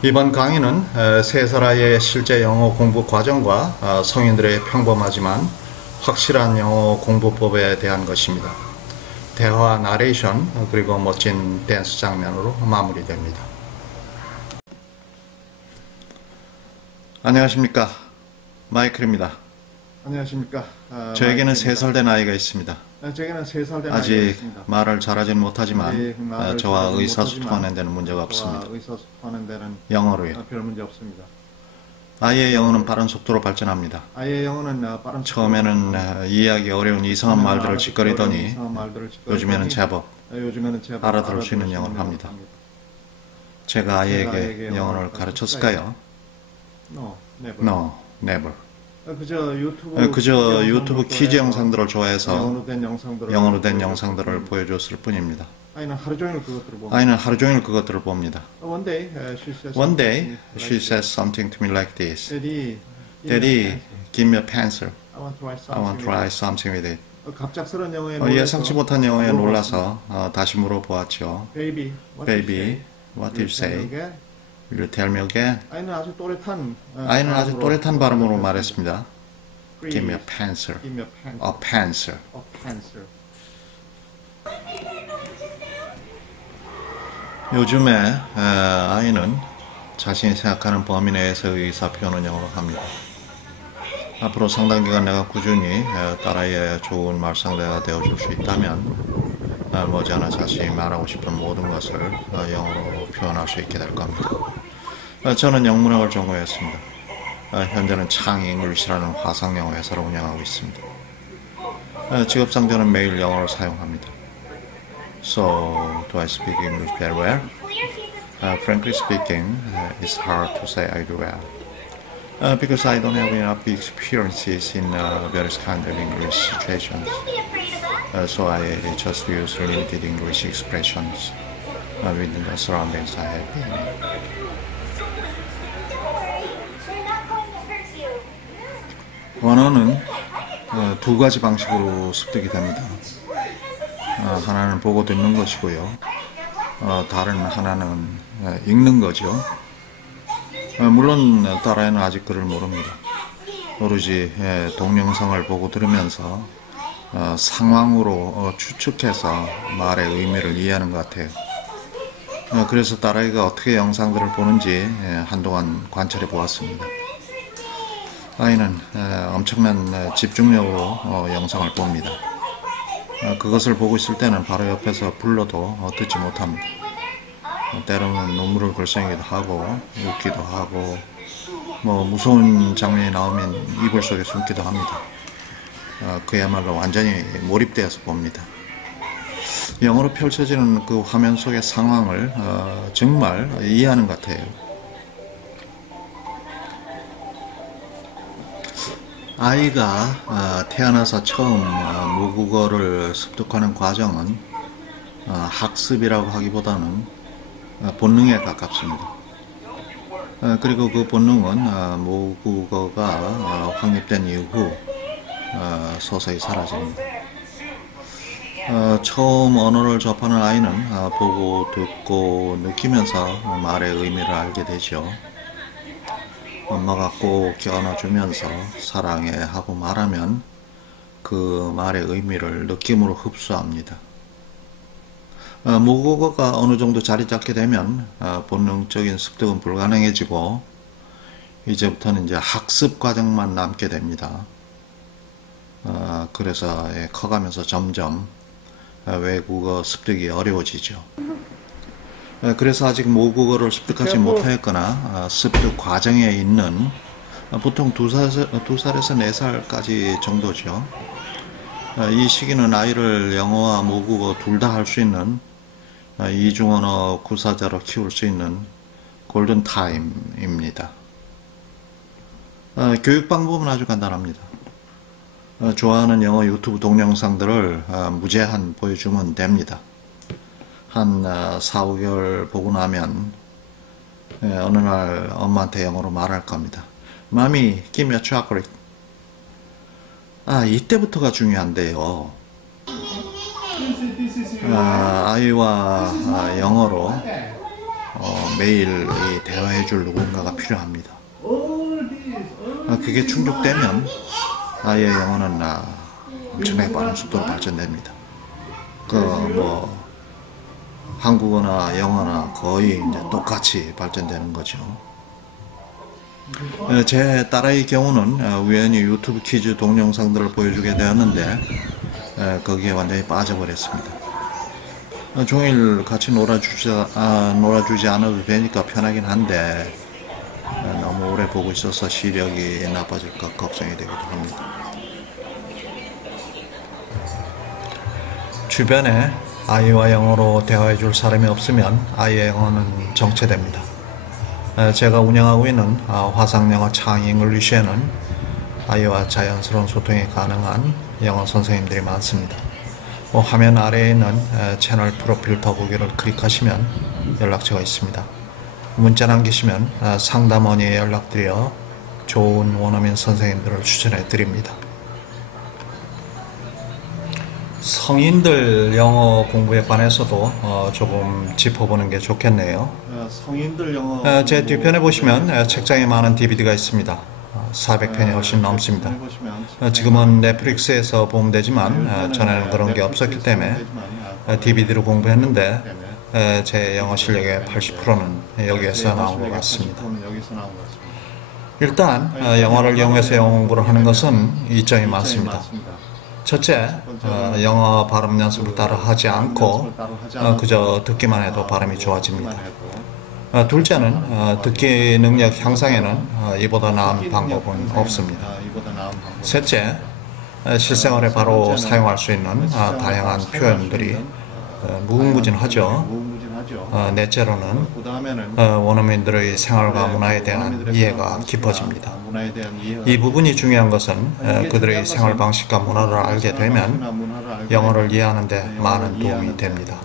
이번 강의는 3살 아이의 실제 영어 공부 과정과 성인들의 평범하지만 확실한 영어 공부법에 대한 것입니다. 대화 나레이션 그리고 멋진 댄스 장면으로 마무리됩니다. 안녕하십니까, 마이클입니다. 안녕하십니까. 저에게는 3살 된 아이가 있습니다. 저에게는 3살 된 아이가 아직 있습니다. 말을 잘하지는 못하지만 저와 잘하지 의사소통하는 데는 문제가 없습니다. 의사소통하는 데는 영어로요. 별 문제 없습니다. 아이의 영어는 빠른 속도로 발전합니다. 아이의 영어는 빠른 처음에는 이해하기 어려운 이상한 말들을 짓거리더니 요즘에는 제법 알아들을 수 있는 영어를 합니다. 제가 아이에게 영어를 가르쳤을까요? No, never. 그저 유튜브 퀴즈 영상들을 좋아해서 영어로 된 영상들을 보여줬을 뿐입니다. 아이는 하루 종일 그것들을 봅니다. One day, she says something to me like this. Daddy, Daddy, give me a pencil. I want I want to write something with it. 갑작스런 영어에 예상치 못한 영어에 놀라서 다시 물어보았죠. Baby, Baby, what did you say? Will you tell me again? 아이는 아주 또렷한 발음으로 말했습니다. Give me a pencil. Give me a pencil. A pencil. A pencil. 요즘에 아이는 자신이 생각하는 범위 내에서 의사 표현을 영어로 합니다. 앞으로 상당 기간 내가 꾸준히 딸아이의 좋은 말상대가 되어줄 수 있다면 머지않아 자신이 말하고 싶은 모든 것을 영어로 표현할 수 있게 될 겁니다. 저는 영문학을 전공했습니다. 현재는 창 잉글리시라는 화상영어 회사를 운영하고 있습니다. 직업상 저는 매일 영어를 사용합니다. So, do I speak English very well? Frankly speaking, it's hard to say I do well. Because I don't have enough experiences in various kind of English situations. So I just use limited English expressions within the surroundings I have been in. 언어는 두 가지 방식으로 습득이 됩니다. 하나는 보고 듣는 것이고요. 다른 하나는 읽는 거죠. 물론 딸아이는 아직 글을 모릅니다. 오로지 동영상을 보고 들으면서 상황으로 추측해서 말의 의미를 이해하는 것 같아요. 그래서 딸아이가 어떻게 영상들을 보는지 한동안 관찰해 보았습니다. 아이는 엄청난 집중력으로 영상을 봅니다. 그것을 보고 있을 때는 바로 옆에서 불러도 듣지 못합니다. 때로는 눈물을 글썽이기도 하고 웃기도 하고 무서운 장면이 나오면 이불 속에 숨기도 합니다. 그야말로 완전히 몰입되어서 봅니다. 영어로 펼쳐지는 그 화면 속의 상황을 정말 이해하는 것 같아요. 아이가 태어나서 처음 모국어를 습득하는 과정은 학습이라고 하기보다는 본능에 가깝습니다. 그리고 그 본능은 모국어가 확립된 이후 서서히 사라집니다. 처음 언어를 접하는 아이는 보고 듣고 느끼면서 말의 의미를 알게 되죠. 엄마가 꼭 껴안아주면서 사랑해 하고 말하면 그 말의 의미를 느낌으로 흡수합니다. 모국어가 어느 정도 자리 잡게 되면 본능적인 습득은 불가능해지고 이제부터는 이제 학습 과정만 남게 됩니다. 그래서 커가면서 점점 외국어 습득이 어려워지죠. 그래서 아직 모국어를 습득하지 못하였거나 습득 과정에 있는 보통 2살에서 4살까지 정도죠. 이 시기는 아이를 영어와 모국어 둘 다 할 수 있는 이중언어 구사자로 키울 수 있는 골든타임입니다. 교육 방법은 아주 간단합니다. 좋아하는 영어 유튜브 동영상들을 무제한 보여주면 됩니다. 한 4, 5개월 보고 나면 어느 날 엄마한테 영어로 말할 겁니다. Mommy, give me a chocolate. 이때부터가 중요한데요. 아이와 영어로 매일 대화해줄 누군가가 필요합니다. 그게 충족되면 아이의 영어는 엄청나게 빠른 속도로 발전됩니다. 한국어나 영어나 거의 이제 똑같이 발전되는 거죠. 제 딸아이 경우는 우연히 유튜브 퀴즈 동영상들을 보여주게 되었는데 거기에 완전히 빠져버렸습니다. 종일 같이 놀아주지 않아도 되니까 편하긴 한데 너무 오래 보고 있어서 시력이 나빠질까 걱정이 되기도 합니다. 주변에 아이와 영어로 대화해줄 사람이 없으면 아이의 영어는 정체됩니다. 제가 운영하고 있는 화상영어 창 잉글리쉬에는 아이와 자연스러운 소통이 가능한 영어 선생님들이 많습니다. 화면 아래에 있는 채널 프로필 더보기를 클릭하시면 연락처가 있습니다. 문자 남기시면 상담원에 연락드려 좋은 원어민 선생님들을 추천해 드립니다. 성인들 영어 공부에 관해서도 조금 짚어보는 게 좋겠네요. 성인들 영어 제 뒤편에 보시면 책장에 많은 DVD가 있습니다. 400편이 훨씬 넘습니다. 지금은 넷플릭스에서 보면 되지만 전에는 그런 게 없었기 때문에 DVD로 공부했는데 제 영어 실력의 80%는 여기에서 나온 것 같습니다. 일단 영어를 이용해서 영어 공부를 하는 것은 이점이 많습니다. 첫째, 영어 발음 연습을 따로 하지 않고 그저 듣기만 해도 발음이 좋아집니다. 둘째는 듣기 능력 향상에는 이보다 나은 방법은 없습니다. 셋째, 실생활에 바로 사용할 수 있는 다양한 표현들이 무궁무진하죠. 넷째로는 원어민들의 생활과 문화에 대한 이해가 깊어집니다. 이 부분이 중요한 것은 그들의 생활 방식과 문화를 알게 되면 영어를 이해하는 데 많은 도움이 됩니다.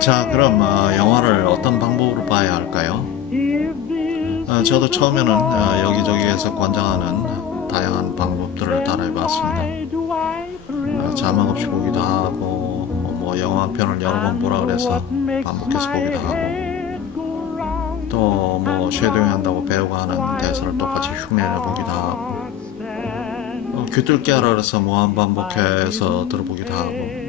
자, 그럼 영화를 어떤 방법으로 봐야 할까요? 저도 처음에는 여기저기에서 권장하는 다양한 방법들을 따라해봤습니다. 자막 없이 보기도 하고 영화 한 편을 여러 번 보라 그래서 반복해서 보기도 하고 또 쉐도잉 한다고 배우가 하는 대사를 똑같이 흉내내 보기도 하고 귀뚫기 하라 그래서 무한 반복해서 들어보기도 하고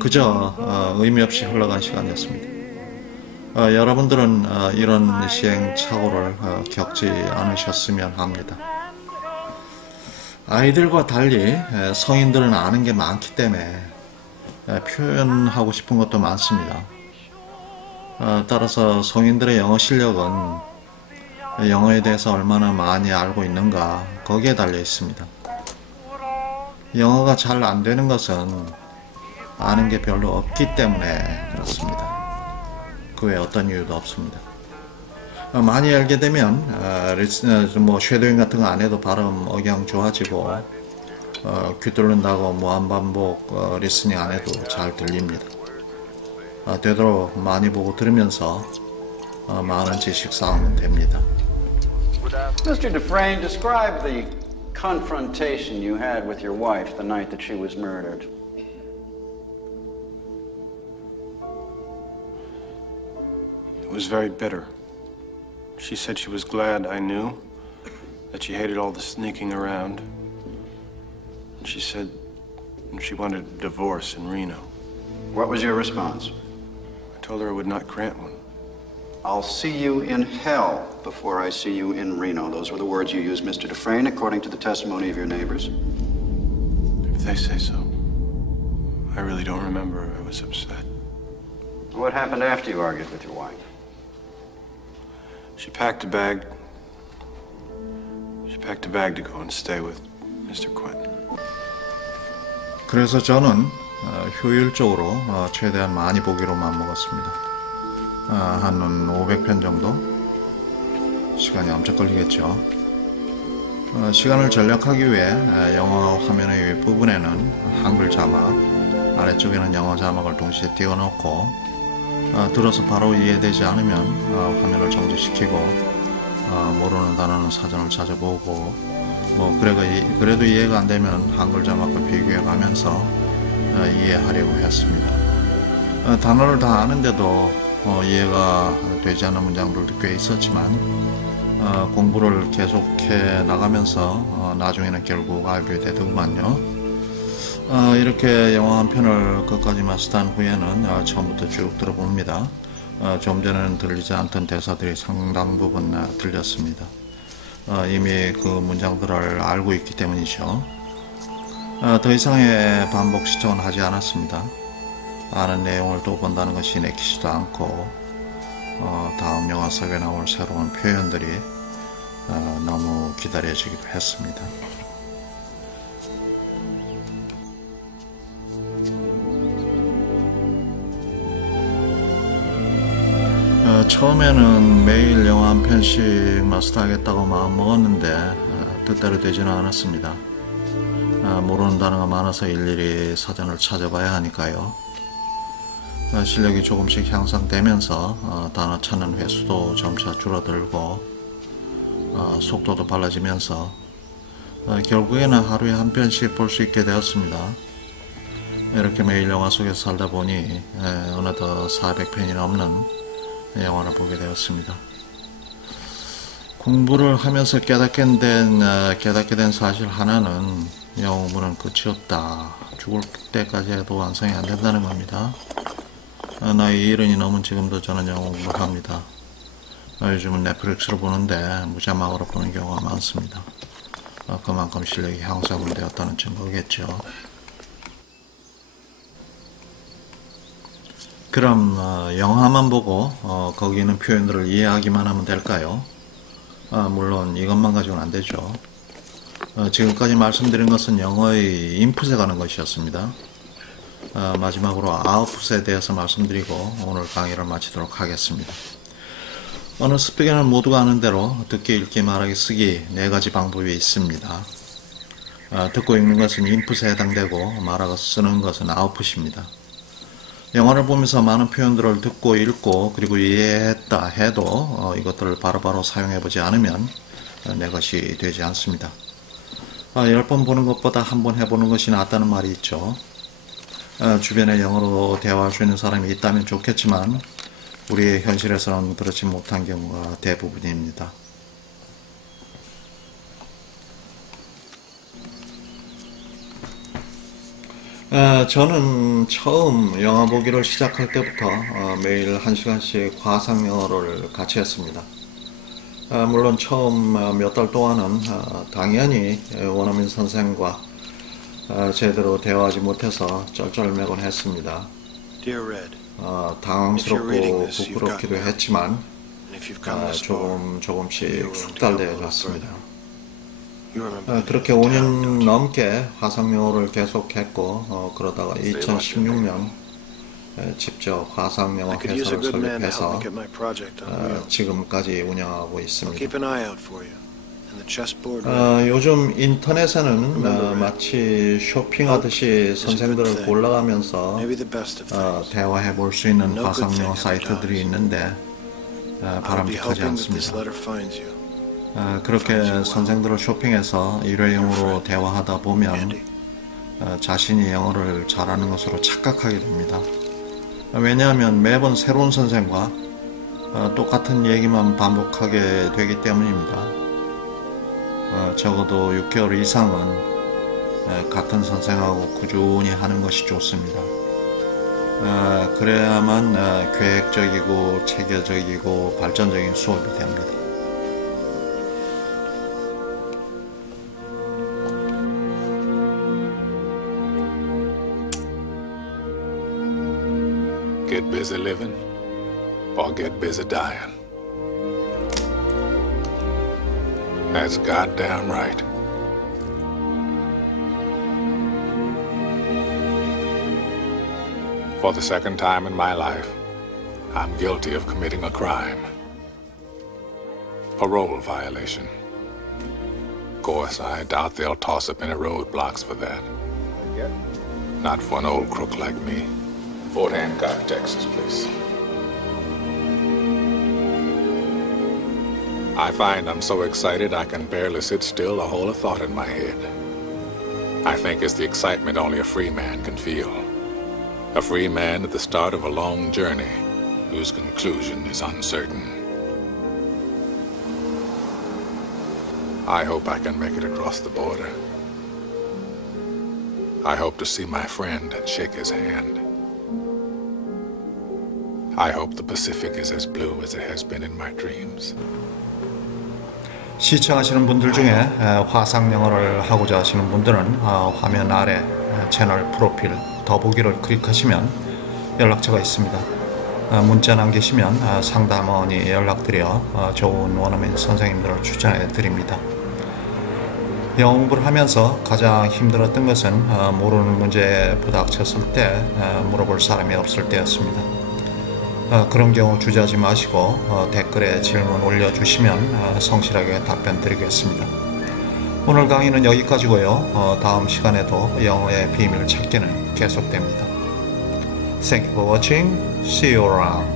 그저 의미 없이 흘러간 시간이었습니다. 여러분들은 이런 시행착오를 겪지 않으셨으면 합니다. 아이들과 달리 성인들은 아는 게 많기 때문에 표현하고 싶은 것도 많습니다. 따라서 성인들의 영어 실력은 영어에 대해서 얼마나 많이 알고 있는가 거기에 달려 있습니다. 영어가 잘 안 되는 것은 아는 게 별로 없기 때문에 그렇습니다. 그 외에 어떤 이유도 없습니다. 많이 알게 되면 쉐도잉 같은 거 안 해도 발음 억양 좋아지고 귀 뚫는다고 무한반복 리스닝 안 해도 잘 들립니다. 되도록 많이 보고 들으면서 많은 지식 쌓으면 됩니다. Mr. Dufresne, describe the confrontation you had with your wife the night that she was murdered. It was very bitter. She said she was glad I knew, that she hated all the sneaking around. And she said she wanted a divorce in Reno. What was your response? I told her I would not grant one. I'll see you in hell before I see you in Reno. Those were the words you used, Mr. Dufresne, according to the testimony of your neighbors. If they say so. I really don't remember. I was upset. What happened after you argued with your wife? She packed a bag. She packed a bag to go and stay with Mr. Quentin. 그래서 저는 효율적으로 최대한 많이 보기로 마음먹었습니다. 한 500편 정도? 시간이 엄청 걸리겠죠. 시간을 절약하기 위해 영어 화면의 윗부분에는 한글 자막, 아래쪽에는 영어 자막을 동시에 띄워놓고 들어서 바로 이해되지 않으면 화면을 정지시키고 모르는 단어는 사전을 찾아보고 그래도 이해가 안 되면 한글 자막을 비교해 가면서 이해하려고 했습니다. 단어를 다 아는데도 이해가 되지 않는 문장들도 꽤 있었지만 공부를 계속해 나가면서 나중에는 결국 알게 되더구만요. 이렇게 영화 한 편을 끝까지 마스터한 후에는 처음부터 쭉 들어봅니다. 좀 전에는 들리지 않던 대사들이 상당 부분 들렸습니다. 이미 그 문장들을 알고 있기 때문이죠. 더 이상의 반복 시청은 하지 않았습니다. 아는 내용을 또 본다는 것이 내키지도 않고 다음 영화 속에 나올 새로운 표현들이 너무 기다려지기도 했습니다. 처음에는 매일 영화 한 편씩 마스터하겠다고 마음먹었는데 뜻대로 되지는 않았습니다. 모르는 단어가 많아서 일일이 사전을 찾아봐야 하니까요. 실력이 조금씩 향상되면서 단어 찾는 횟수도 점차 줄어들고 속도도 빨라지면서 결국에는 하루에 한 편씩 볼 수 있게 되었습니다. 이렇게 매일 영화 속에서 살다 보니 어느덧 400편이 넘는 영화를 보게 되었습니다. 공부를 하면서 깨닫게 된 사실 하나는 영화 공부는 끝이 없다. 죽을 때까지 해도 완성이 안 된다는 겁니다. 나이 70이 넘은 지금도 저는 영화 공부를 합니다. 요즘은 넷플릭스를 보는데 무자막으로 보는 경우가 많습니다. 그만큼 실력이 향상이 되었다는 증거겠죠. 그럼 영화만 보고 거기 있는 표현들을 이해하기만 하면 될까요? 물론 이것만 가지고는 안 되죠. 지금까지 말씀드린 것은 영어의 인풋에 관한 것이었습니다. 마지막으로 아웃풋에 대해서 말씀드리고 오늘 강의를 마치도록 하겠습니다. 어느 스피커는 모두가 아는 대로 듣기, 읽기, 말하기, 쓰기 4가지 방법이 있습니다. 듣고 읽는 것은 인풋에 해당되고 말하고 쓰는 것은 아웃풋입니다. 영화를 보면서 많은 표현들을 듣고 읽고 그리고 이해했다 해도 이것들을 바로바로 사용해보지 않으면 내 것이 되지 않습니다. 10번 보는 것보다 한 번 해보는 것이 낫다는 말이 있죠. 주변에 영어로 대화할 수 있는 사람이 있다면 좋겠지만 우리의 현실에서는 그렇지 못한 경우가 대부분입니다. 저는 처음 영화 보기를 시작할 때부터 매일 1시간씩 과상 영어를 같이 했습니다. 물론 처음 몇 달 동안은 당연히 원어민 선생과 제대로 대화하지 못해서 쩔쩔매곤 했습니다. 당황스럽고 부끄럽기도 했지만 조금씩 숙달되어 갔습니다. 그렇게 5년 넘게 화상영어를 계속했고 그러다가 2016년 직접 화상영어 회사를 설립해서 지금까지 운영하고 있습니다. 요즘 인터넷에는 마치 쇼핑하듯이 선생들을 골라가면서 대화해 볼 수 있는 화상영어 사이트들이 있는데 바람직하지 않습니다. 그렇게 선생들을 쇼핑해서 일회용으로 대화하다 보면 자신이 영어를 잘하는 것으로 착각하게 됩니다. 왜냐하면 매번 새로운 선생과 똑같은 얘기만 반복하게 되기 때문입니다. 적어도 6개월 이상은 같은 선생하고 꾸준히 하는 것이 좋습니다. 그래야만 계획적이고 체계적이고 발전적인 수업이 됩니다. Get busy living or get busy dying. That's goddamn right. For the second time in my life, I'm guilty of committing a crime. Parole violation. Of course, I doubt they'll toss up any roadblocks for that. Not for an old crook like me. Fort Hancock, Texas, please. I find I'm so excited I can barely sit still or hold a thought in my head. I think it's the excitement only a free man can feel. A free man at the start of a long journey whose conclusion is uncertain. I hope I can make it across the border. I hope to see my friend and shake his hand. I hope the Pacific is as blue as it has been in my dreams. 시청하시는 분들 중에 화상 영어를 하고자 하시는 분들은 화면 아래 채널 프로필 더보기를 클릭하시면 연락처가 있습니다. 문자 남기시면 상담원이 연락드려 좋은 원어민 선생님들을 추천해 드립니다. 영어 공부를 하면서 가장 힘들었던 것은 모르는 문제에 부닥쳤을 때 물어볼 사람이 없을 때였습니다. 그런 경우 주저하지 마시고 댓글에 질문 올려주시면 성실하게 답변 드리겠습니다. 오늘 강의는 여기까지고요. 다음 시간에도 영어의 비밀 찾기는 계속됩니다. Thank you for watching. See you around.